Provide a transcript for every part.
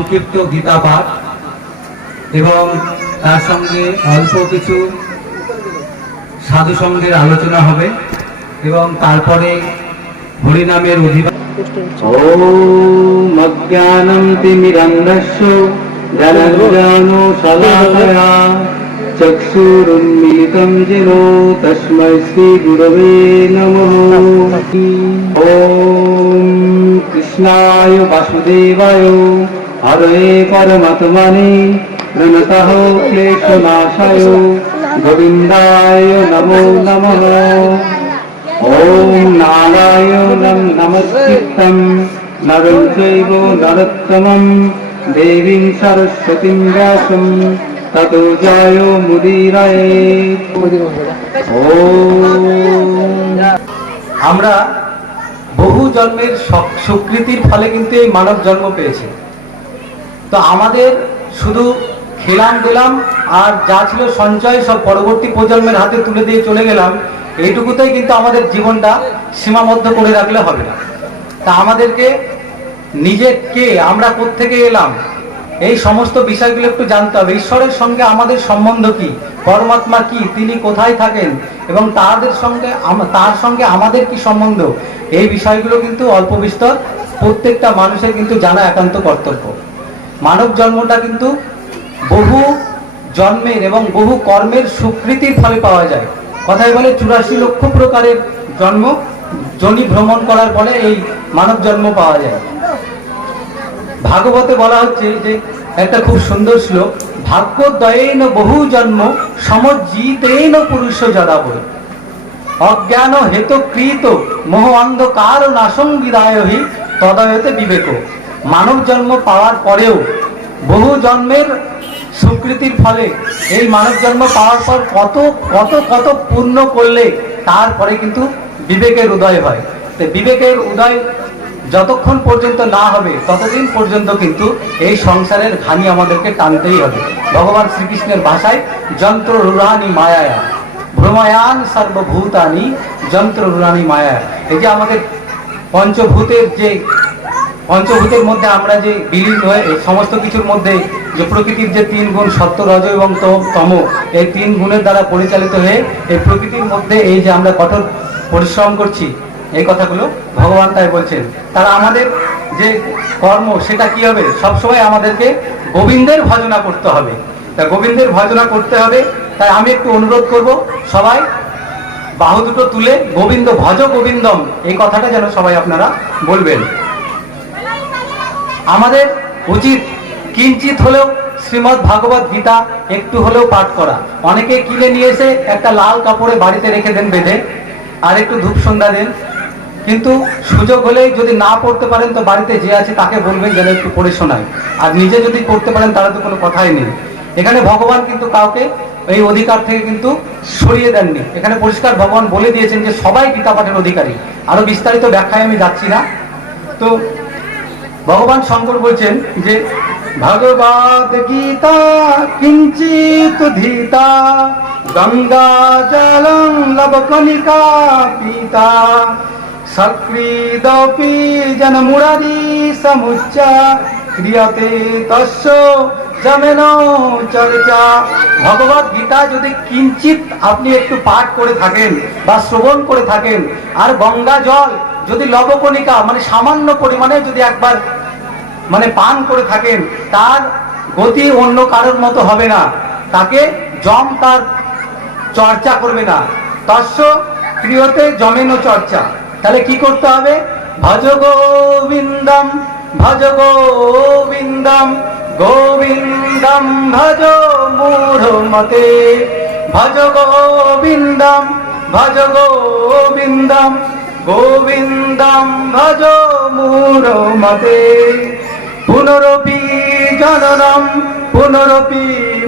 সংক্ষিপ্ত গীতা পাঠ এবং তার সঙ্গে অল্প কিছু সাধু সঙ্গের আলোচনা হবে এবং তারপরে হরিনামের অধিবাস চক্ষুরুন্মীতম তস্মৈ শ্রী গুরবে নম। ও কৃষ্ণায় বাসুদেবায় हरे परमात्मने प्रणतः क्लेशनाशाय गोविन्दाय नमो नमः ॐ नारायणं नमस्कृतं नरं चैव नरोत्तमं देवीं सरस्वतीं व्यासं ततो जायो मुदीरये আমরা বহু জন্মের সক- স্বীকৃতির ফলে কিন্তু এই মানব জন্ম পেয়েছি তো আমাদের শুধু খেলাম দিলাম আর যা ছিল সঞ্চয় সব পরবর্তী প্রজন্মের হাতে তুলে দিয়ে চলে গেলাম। এইটুকুতেই কিন্তু আমাদের জীবনটা সীমাবদ্ধ করে রাখলে হবে না। তা আমাদেরকে নিজে কে, আমরা কোত্থেকে এলাম? এই সমস্ত বিষয়গুলো একটু জানতে হবে। ঈশ্বরের সঙ্গে আমাদের সম্বন্ধ কি? পরমাত্মা কি? তিনি কোথায় থাকেন? এবং তাদের সঙ্গে তার সঙ্গে আমাদের কি সম্বন্ধ? এই বিষয়গুলো কিন্তু অল্প বিস্তর। প্রত্যেকটা মানুষের কিন্তু জানা একান্ত কর্তব্য। মানব জন্মটা কিন্তু বহু জন্মের এবং বহু কর্মের স্বীকৃতির ফলে পাওয়া যায়। কথায় বলে চুরাশি লক্ষ প্রকারের জন্ম জনি ভ্রমণ করার ফলে এই মানব জন্ম পাওয়া যায়। ভাগবতে বলা হচ্ছে যে একটা খুব সুন্দর শ্লোক ভাগ্য দয়েন বহু জন্ম সমজিতেন পুরুষ জড়াব অজ্ঞান হেত কৃত মোহ অন্ধকার নাসঙ্গিদায়হি তদয়তে বিবেক। মানব জন্ম পাওয়ার পরেও বহু জন্মের স্বীকৃতির ফলে এই মানব জন্ম পাওয়ার পর কত কত কত পূর্ণ করলে তারপরে কিন্তু বিবেকের উদয় হয়। তো বিবেকের উদয় যতক্ষণ পর্যন্ত না হবে, ততদিন পর্যন্ত কিন্তু এই সংসারের ঘানি আমাদেরকে টানতেই হবে। ভগবান শ্রীকৃষ্ণের ভাষায়, যন্ত্র রুরানি মায়ায়া। ভ্রময়ান সর্বভূতানি, যন্ত্র রুরানি মায়া এই যে আমাদের পঞ্চভূতের যে পঞ্চভূতের মধ্যে আমরা যে বিলীন হয়ে সমস্ত কিছুর মধ্যে যে প্রকৃতির যে তিন গুণ সত্য, রজ এবং তম, এই তিন গুণের দ্বারা পরিচালিত হয়ে, এই প্রকৃতির মধ্যে এই যে আমরা কঠোর পরিশ্রম করছি, এই কথাগুলো ভগবান তাই বলছেন। তারা আমাদের যে কর্ম, সেটা কি হবে? সবসময় আমাদেরকে গোবিন্দের ভজনা করতে হবে। তা গোবিন্দের ভজনা করতে হবে, তাই আমি একটু অনুরোধ করব, সবাই বাহু দুটো তুলে, গোবিন্দ ভজ গোবিন্দম, এই কথাটা যেন সবাই আপনারা বলবেন। আমাদের উচিত কিঞ্চিত হলেও শ্রীমৎ ভাগবত গীতা একটু হলেও পাঠ করা। অনেকে কিনে নিয়ে এসে একটা লাল কাপড়ে বাড়িতে রেখে দেন বেঁধে, আর একটু ধূপ সন্ধ্যা দেন। কিন্তু সুযোগ হলেই যদি না পড়তে পারেন, তো বাড়িতে যে আছে তাকে বলবেন যেন একটু পড়ে শোনায়। আর নিজে যদি পড়তে পারেন তারা তো কোনো কথাই নেই। এখানে ভগবান কিন্তু কাউকে এই অধিকার থেকে কিন্তু সরিয়ে দেননি। এখানে পরিষ্কার ভগবান বলে দিয়েছেন যে সবাই গীতা পাঠের অধিকারী। আরও বিস্তারিত ব্যাখ্যায় আমি যাচ্ছি না। তো ভগবান শঙ্কর বলছেন যে ভগবদ গীতা কিঞ্চিত ধীতা, গঙ্গা জলং লবকণিকা পিতা, সক্রিদপি জন মুরারি সমুচ্চা, ক্রিয়তে তস্য জমেন চর্চা। ভগবত গীতা যদি কিঞ্চিত আপনি একটু পাঠ করে থাকেন বা শ্রবণ করে থাকেন, আর গঙ্গা জল যদি লবকণিকা মানে সামান্য পরিমাণে যদি একবার মানে পান করে থাকেন, তার গতি অন্য কারোর মতো হবে না। তাকে জম তার চর্চা করবে না। তস্য প্রিয়তে জমেনো চর্চা। তাহলে কি করতে হবে? ভজ গোবিন্দম ভজ গোবিন্দম গোবিন্দম ভজ মূঢ় মতে। ভজ গোবিন্দম ভজ গোবিন্দম গোবিন্দম ভজ মূঢ় মতে পুনরপি জননম, পুনরপি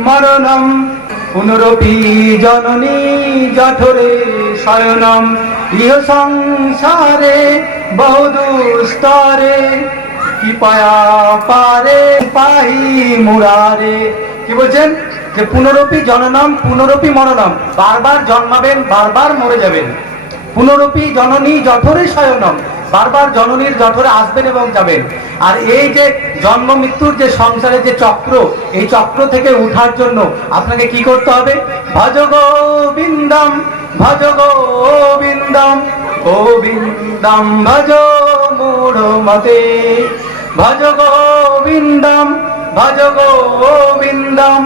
মরণম, পুনরপি জননী জঠরে শয়নম। ইহ সংসারে বহুদুস্তরে, কৃপয়া পারে, পাহি মুরারে। কি বলছেন? যে পুনরপি জননম, পুনরপি মরণম, বারবার জন্মাবেন, বারবার মরে যাবেন। পুনরপি জননী জঠরে শয়নম। বারবার জননীর জঠরে আসবেন এবং যাবেন। আর এই যে জন্ম মৃত্যুর যে সংসারের যে চক্র, এই চক্র থেকে উঠার জন্য আপনাকে কি করতে হবে? ভজ গোবিন্দম ভজ গোবিন্দম গোবিন্দম ভজ মূঢ় মতে ভজ গোবিন্দম ভজ গোবিন্দম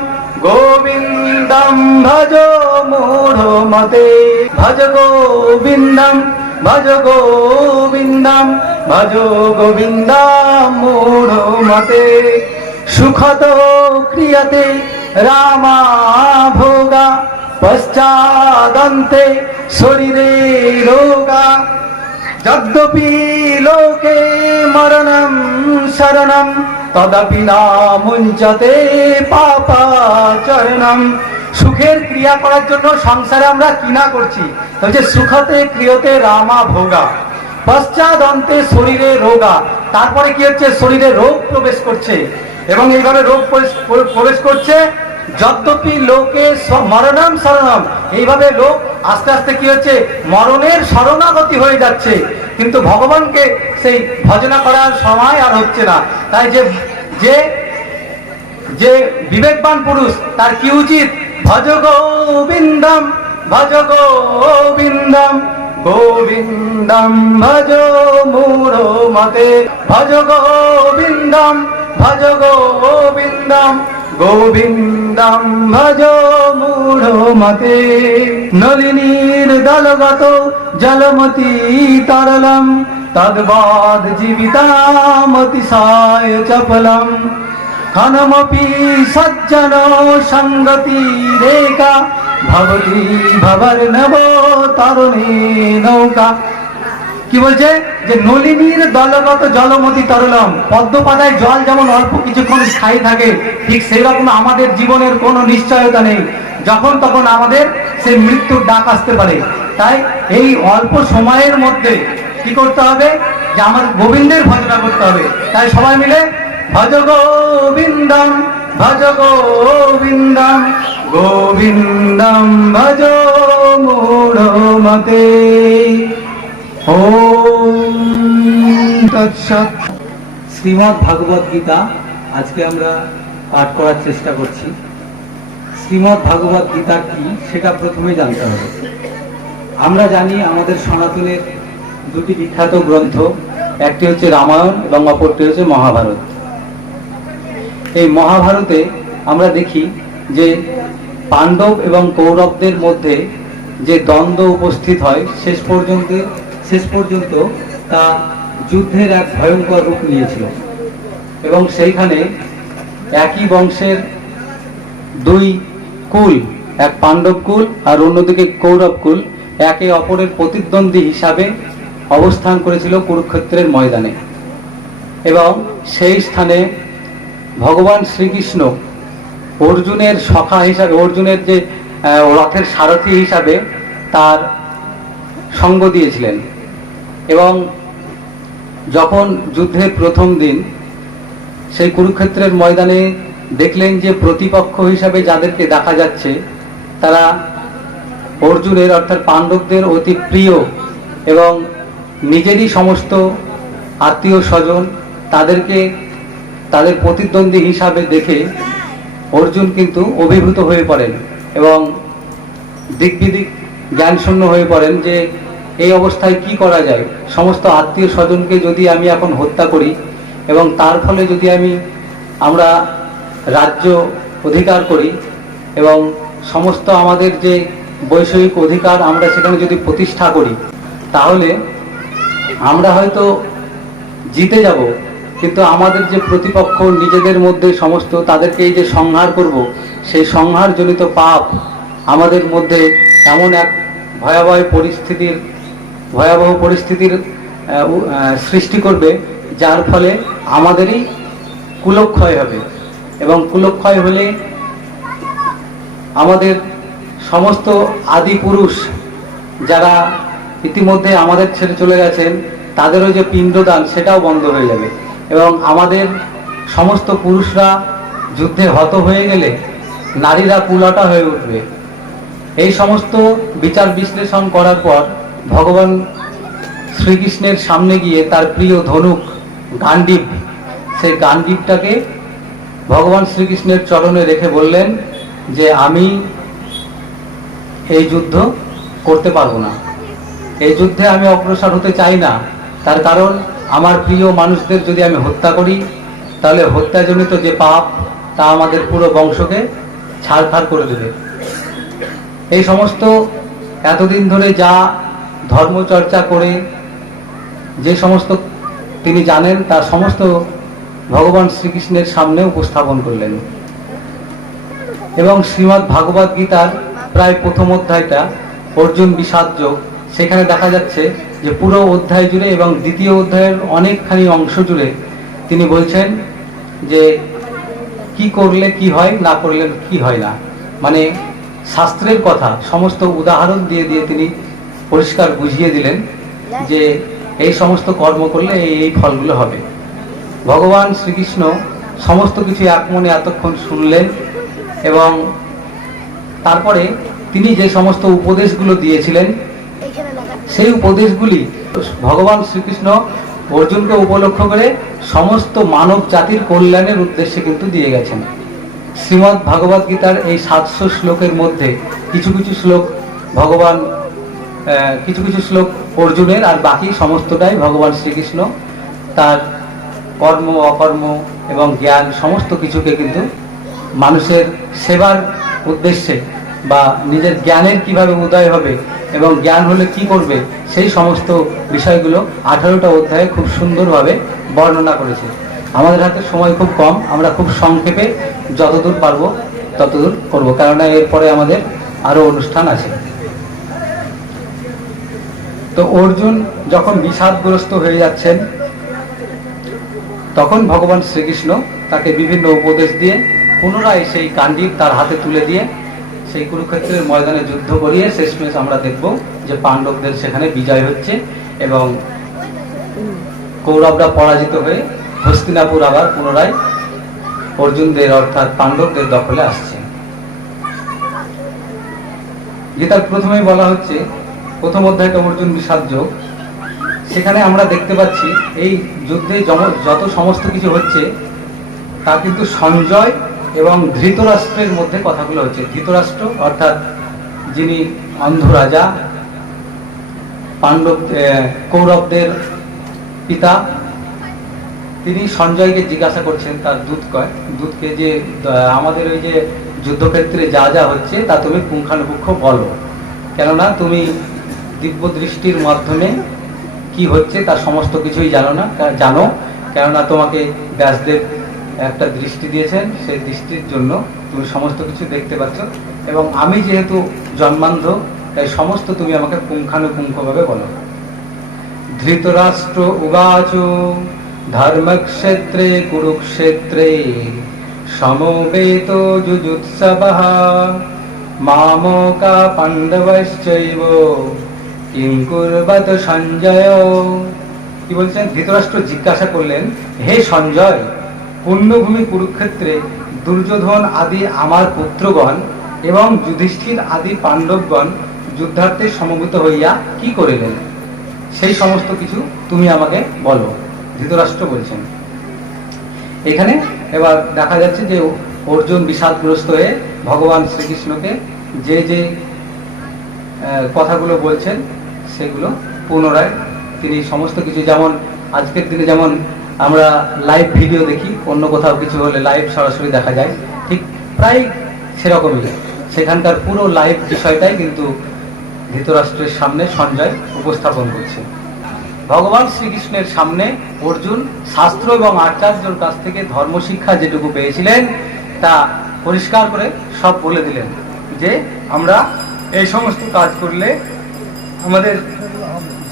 গোবিন্দম ভজ মূঢ় মতে। ভজ গোবিন্দম ভজ গোবিন্দম ভজ গোবিন্দম মূঢ় মতে। সুখত ক্রিয়তে রামা ভোগা পশ্চাদন্তে শরীরে রোগা। যদ্যপি লোকে মরণম শরণম তদপি না মুঞ্চতে পাপাচরণম সুখের ক্রিয়া করার জন্য সংসারে আমরা কিনা করছি। হচ্ছে সুখতে ক্রিয়তে রামা ভোগা, পশ্চাদন্তে শরীরে রোগা। তারপরে কি হচ্ছে? শরীরে রোগ প্রবেশ করছে। এবং এইভাবে রোগ প্রবেশ- করছে। যদ্যপি লোকে মরণম শরণম। এইভাবে লোক আস্তে আস্তে কি হচ্ছে? মরণের শরণাগতি হয়ে যাচ্ছে। কিন্তু ভগবানকে সেই ভজনা করার সময় আর হচ্ছে না। তাই যে যে যে বিবেকবান পুরুষ, তার কি উচিত? ভজ গোবিন্দম ভজ গোবিন্দম গোবিন্দম ভজ মূঢ় মতে। ভজ গোবিন্দম ভজ গোবিন্দম গোবিন্দম ভজ মূঢ় মতে। নলিনীর দলগত জলমতি তরলম। তদ্বাদ জীবিতামতিশায় চপলম। ক্ষণমপি সজ্জন সঙ্গতি রেখা। ভবতি ভবর নব তরুণী নৌকা। কি বলছে? যে নলিনীর দলগত জলমতি তরলম পদ্মপাতায় জল যেমন অল্প কিছুক্ষণ স্থায়ী থাকে, ঠিক সেই রকম আমাদের জীবনের কোনো নিশ্চয়তা নেই। যখন তখন আমাদের সেই মৃত্যুর ডাক আসতে পারে। তাই এই অল্প সময়ের মধ্যে কি করতে হবে? যে আমার গোবিন্দের ভজনা করতে হবে। তাই সবাই মিলে ভজ গোবিন্দম ভজ গোবিন্দম গোবিন্দম ভজ মূঢ় মতে। তৎসৎ। শ্রীমদ্ ভাগবত গীতা আজকে আমরা পাঠ করার চেষ্টা করছি। শ্রীমদ্ ভাগবত গীতা কি সেটা প্রথমে জানতে হবে। আমরা জানি আমাদের সনাতনের দুটি বিখ্যাত গ্রন্থ, একটি হচ্ছে রামায়ণ এবং অপরটি হচ্ছে মহাভারত। এই মহাভারতে আমরা দেখি যে পাণ্ডব এবং কৌরবদের মধ্যে যে দ্বন্দ্ব উপস্থিত হয় শেষ পর্যন্ত শেষ পর্যন্ত তা যুদ্ধের এক ভয়ঙ্কর রূপ নিয়েছিল। এবং সেইখানে একই বংশের দুই কুল, এক পাণ্ডব কুল আর অন্যদিকে কৌরব কুল, একে অপরের প্রতিদ্বন্দ্বী হিসাবে অবস্থান করেছিল কুরুক্ষেত্রের ময়দানে। এবং সেই স্থানে ভগবান শ্রীকৃষ্ণ অর্জুনের সখা হিসাবে, অর্জুনের যে রথের সারথি হিসাবে তার সঙ্গ দিয়েছিলেন। এবং যখন যুদ্ধের প্রথম দিন, সেই কুরুক্ষেত্রের ময়দানে দেখলেন যে প্রতিপক্ষ হিসাবে যাদেরকে দেখা যাচ্ছে, তারা অর্জুনের, অর্থাৎ পাণ্ডবদের অতি প্রিয় এবং নিজেরই সমস্ত আত্মীয় স্বজন তাদেরকে, তাদের প্রতিদ্বন্দ্বী হিসাবে দেখে অর্জুন কিন্তু অভিভূত হয়ে পড়েন এবং দিক বিদিক জ্ঞানশূন্য হয়ে পড়েন যে এই অবস্থায় কি করা যায়? সমস্ত আত্মীয় স্বজনকে যদি আমি এখন হত্যা করি এবং তার ফলে যদি আমি আমরা রাজ্য অধিকার করি এবং সমস্ত আমাদের যে বৈষয়িক অধিকার আমরা সেখানে যদি প্রতিষ্ঠা করি, তাহলে আমরা হয়তো জিতে যাব। কিন্তু আমাদের যে প্রতিপক্ষ নিজেদের মধ্যে সমস্ত তাদেরকে এই যে সংহার করব, সেই সংহারজনিত পাপ আমাদের মধ্যে এমন এক ভয়াবহ পরিস্থিতির ভয়াবহ পরিস্থিতির সৃষ্টি করবে, যার ফলে আমাদেরই কুলক্ষয় হবে। এবং কুলক্ষয় হলে আমাদের সমস্ত আদি পুরুষ যারা ইতিমধ্যে আমাদের ছেড়ে চলে গেছেন, তাদেরও যে পিণ্ডদান, সেটাও বন্ধ হয়ে যাবে। এবং আমাদের সমস্ত পুরুষরা যুদ্ধে হত হয়ে গেলে নারীরা কুলাটা হয়ে উঠবে। এই সমস্ত বিচার বিশ্লেষণ করার পর ভগবান শ্রীকৃষ্ণের সামনে গিয়ে তার প্রিয় ধনুক গান্ডীব সেই গান্ডীবটাকে ভগবান শ্রীকৃষ্ণের চরণে রেখে বললেন যে আমি এই যুদ্ধ করতে পারব না। এই যুদ্ধে আমি অগ্রসর হতে চাই না। তার কারণ, আমার প্রিয় মানুষদের যদি আমি হত্যা করি, তাহলে হত্যাজনিত যে পাপ, তা আমাদের পুরো বংশকে ছাড়খাড় করে দেবে। এই সমস্ত এতদিন ধরে যা ধর্মচর্চা করে যে সমস্ত তিনি জানেন, তার সমস্ত ভগবান শ্রীকৃষ্ণের সামনে উপস্থাপন করলেন। এবং শ্রীমৎ ভাগবত গীতার প্রায় প্রথম অধ্যায়টা, অর্জুন বিষাদ সেখানে দেখা যাচ্ছে যে পুরো অধ্যায় জুড়ে এবং দ্বিতীয় অধ্যায়ের অনেকখানি অংশ জুড়ে তিনি বলছেন যে কি করলে কি হয়, না করলে কি হয় না। মানে শাস্ত্রের কথা, সমস্ত উদাহরণ দিয়ে দিয়ে তিনি পরিষ্কার বুঝিয়ে দিলেন যে এই সমস্ত কর্ম করলে এই ফলগুলো হবে। ভগবান শ্রীকৃষ্ণ সমস্ত কিছু এক মনে এতক্ষণ শুনলেন এবং তারপরে তিনি যে সমস্ত উপদেশগুলো দিয়েছিলেন, সেই উপদেশগুলি ভগবান শ্রীকৃষ্ণ অর্জুনকে উপলক্ষ করে সমস্ত মানব জাতির কল্যাণের উদ্দেশ্যে কিন্তু দিয়ে গেছেন। শ্রীমদ্ ভগবদ্গীতার এই সাতশো শ্লোকের মধ্যে কিছু কিছু শ্লোক ভগবান কিছু কিছু শ্লোক অর্জুনের আর বাকি সমস্তটাই ভগবান শ্রীকৃষ্ণ। তার কর্ম, অকর্ম এবং জ্ঞান সমস্ত কিছুকে কিন্তু মানুষের সেবার উদ্দেশ্যে বা নিজের জ্ঞানের কীভাবে উদয় হবে এবং জ্ঞান হলে কি করবে, সেই সমস্ত বিষয়গুলো আঠারোটা অধ্যায়ে খুব সুন্দরভাবে বর্ণনা করেছে। আমাদের হাতে সময় খুব কম, আমরা খুব সংক্ষেপে যতদূর পারব ততদূর করব, কেননা এরপরে আমাদের আরও অনুষ্ঠান আছে। তো অর্জুন যখন বিষাদগ্রস্ত হয়ে যাচ্ছেন, তখন ভগবান শ্রীকৃষ্ণ তাকে বিভিন্ন উপদেশ দিয়ে পুনরায় সেই কাণ্ডীব তার হাতে তুলে দিয়ে সেই কুরুক্ষেত্রের ময়দানে যুদ্ধ করিয়ে শেষমেশ আমরা দেখব যে পাণ্ডবদের সেখানে বিজয় হচ্ছে এবং কৌরবরা পরাজিত হয়ে হস্তিনাপুর আবার পুনরায় অর্জুনদের অর্থাৎ পাণ্ডবদের দখলে আসছে। গীতার প্রথমেই বলা হচ্ছে প্রথম অধ্যায়টা অর্জুন বিষাদ যোগ। সেখানে আমরা দেখতে পাচ্ছি, এই যুদ্ধে যত সমস্ত কিছু হচ্ছে, তা কিন্তু সঞ্জয় এবং ধৃতরাষ্ট্রের মধ্যে কথাগুলো হচ্ছে। ধৃতরাষ্ট্র অর্থাৎ যিনি অন্ধ রাজা পাণ্ডব কৌরবদের পিতা, তিনি সঞ্জয়কে জিজ্ঞাসা করছেন তার দূত কয় দূতকে যে আমাদের ওই যে যুদ্ধক্ষেত্রে যা যা হচ্ছে, তা তুমি পুঙ্খানুপুঙ্খ বলো। কেননা তুমি দিব্য দৃষ্টির মাধ্যমে কি হচ্ছে তার সমস্ত কিছুই জানো না জানো। কেননা তোমাকে ব্যাসদেব একটা দৃষ্টি দিয়েছেন, সেই দৃষ্টির জন্য তুমি সমস্ত কিছু দেখতে পাচ্ছ। এবং আমি যেহেতু জন্মান্ধ, তাই সমস্ত তুমি আমাকে পুঙ্খানুপুঙ্খভাবে বলো। ধৃতরাষ্ট্র উবাচ, ধর্মক্ষেত্রে, কুরুক্ষেত্রে, সমবেত যুজুৎসব, মামকা পাণ্ডবশ্চৈব। সঞ্জয়। কি বলছেন? ধৃতরাষ্ট্র জিজ্ঞাসা করলেন, হে সঞ্জয়, পুণ্যভূমি কুরুক্ষেত্রে দুর্যোধন আদি আমার পুত্রগণ এবং যুধিষ্ঠির আদি পাণ্ডবগণ যুদ্ধার্থে সমবেত হইয়া কি করিলেন? সেই সমস্ত কিছু তুমি আমাকে বলো, ধৃতরাষ্ট্র বলছেন। এখানে এবার দেখা যাচ্ছে যে অর্জুন বিষাদগ্রস্ত হয়ে ভগবান শ্রীকৃষ্ণকে যে যে কথাগুলো বলছেন সেগুলো পুনরায় তিনি সমস্ত কিছু যেমন আজকের দিনে যেমন আমরা লাইভ ভিডিও দেখি, অন্য কোথাও কিছু হলে লাইভ সরাসরি দেখা যায়, ঠিক প্রায় সেরকমই। সেখানকার পুরো লাইভ বিষয়টাই কিন্তু ধৃতরাষ্ট্রের সামনে সঞ্জয় উপস্থাপন করছে। ভগবান শ্রীকৃষ্ণের সামনে অর্জুন শাস্ত্র এবং আচার্যর কাছ থেকে ধর্মশিক্ষা যেটুকু পেয়েছিলেন, তা পরিষ্কার করে সব বলে দিলেন যে, আমরা এই সমস্ত কাজ করলে আমাদের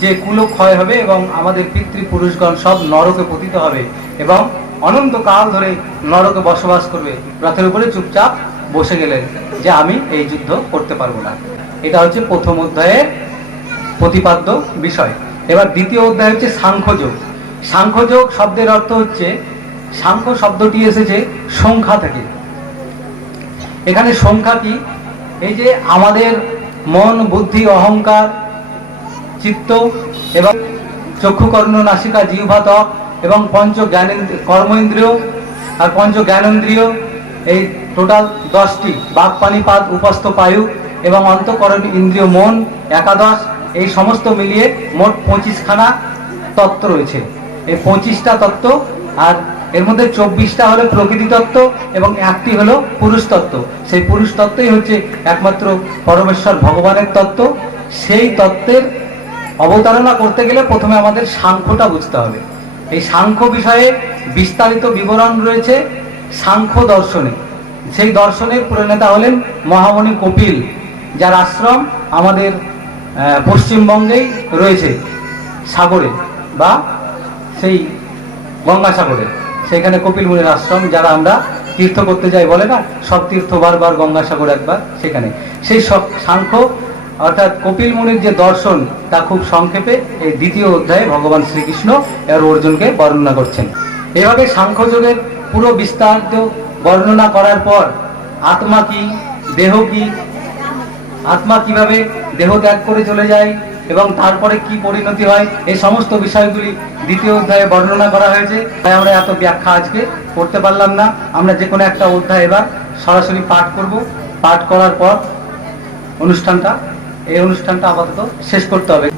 যে কুলো ক্ষয় হবে এবং আমাদের পিতৃপুরুষগণ সব নরকে পতিত হবে এবং অনন্তকাল ধরে নরকে বসবাস করবে। রথের উপরে চুপচাপ বসে গেলেন যে আমি এই যুদ্ধ করতে পারব না। এটা হচ্ছে প্রথম অধ্যায়ের প্রতিপাদ্য বিষয়। এবার দ্বিতীয় অধ্যায় হচ্ছে সাংখ্যযোগ। সাংখ্যযোগ শব্দের অর্থ হচ্ছে, সাংখ্য শব্দটি এসেছে সংখ্যা থেকে। এখানে সংখ্যা কি এই যে আমাদের মন, বুদ্ধি, অহংকার চিত্ত এবং চক্ষু কর্ণ নাসিকা জিহ্বা এবং পঞ্চ জ্ঞানেন্দ্রিয় কর্মেন্দ্রিয় আর পঞ্চ জ্ঞানেন্দ্রিয়, এই টোটাল দশটি, বাক পানিপাত উপস্থ, পায়ু এবং অন্তকরণ ইন্দ্রিয়, মন, একাদশ, এই সমস্ত মিলিয়ে মোট পঁচিশখানা তত্ত্ব রয়েছে। এই পঁচিশটা তত্ত্ব আর এর মধ্যে চব্বিশটা হলো প্রকৃতি তত্ত্ব এবং একটি হলো পুরুষ তত্ত্ব। সেই পুরুষ তত্ত্বই হচ্ছে একমাত্র পরমেশ্বর ভগবানের তত্ত্ব। সেই তত্ত্বের অবতারণা করতে গেলে প্রথমে আমাদের সাংখ্যটা বুঝতে হবে। এই সাংখ্য বিষয়ে বিস্তারিত বিবরণ রয়েছে সাংখ্য দর্শনে। সেই দর্শনের প্রণেতা হলেন মহামণি কপিল, যার আশ্রম আমাদের পশ্চিমবঙ্গেই রয়েছে, সাগরে বা সেই গঙ্গাসাগরে সেখানে কপিল মুনির আশ্রম, যারা আমরা তীর্থ করতে যাই বলে না, সব তীর্থ বারবার গঙ্গাসাগর একবার সেখানে। সেই সব সাংখ্য অর্থাৎ কপিল মুনির যে দর্শন, তা খুব সংক্ষেপে এই দ্বিতীয় অধ্যায়ে ভগবান শ্রীকৃষ্ণ এর অর্জুনকে বর্ণনা করছেন। এভাবে সাংখ্যযোগের পুরো বিস্তারিত বর্ণনা করার পর আত্মা কি, দেহ কি, আত্মা কীভাবে দেহ ত্যাগ করে চলে যায় এবং তারপরে কি পরিণতি হয় এই সমস্ত বিষয়গুলি দ্বিতীয় অধ্যায়ে বর্ণনা করা হয়েছে। তাই আমরা এত ব্যাখ্যা আজকে করতে পারলাম না। আমরা যে কোনো একটা অধ্যায় এবার সরাসরি পাঠ করব। পাঠ করার পর অনুষ্ঠানটা এই অনুষ্ঠানটা আপাতত শেষ করতে হবে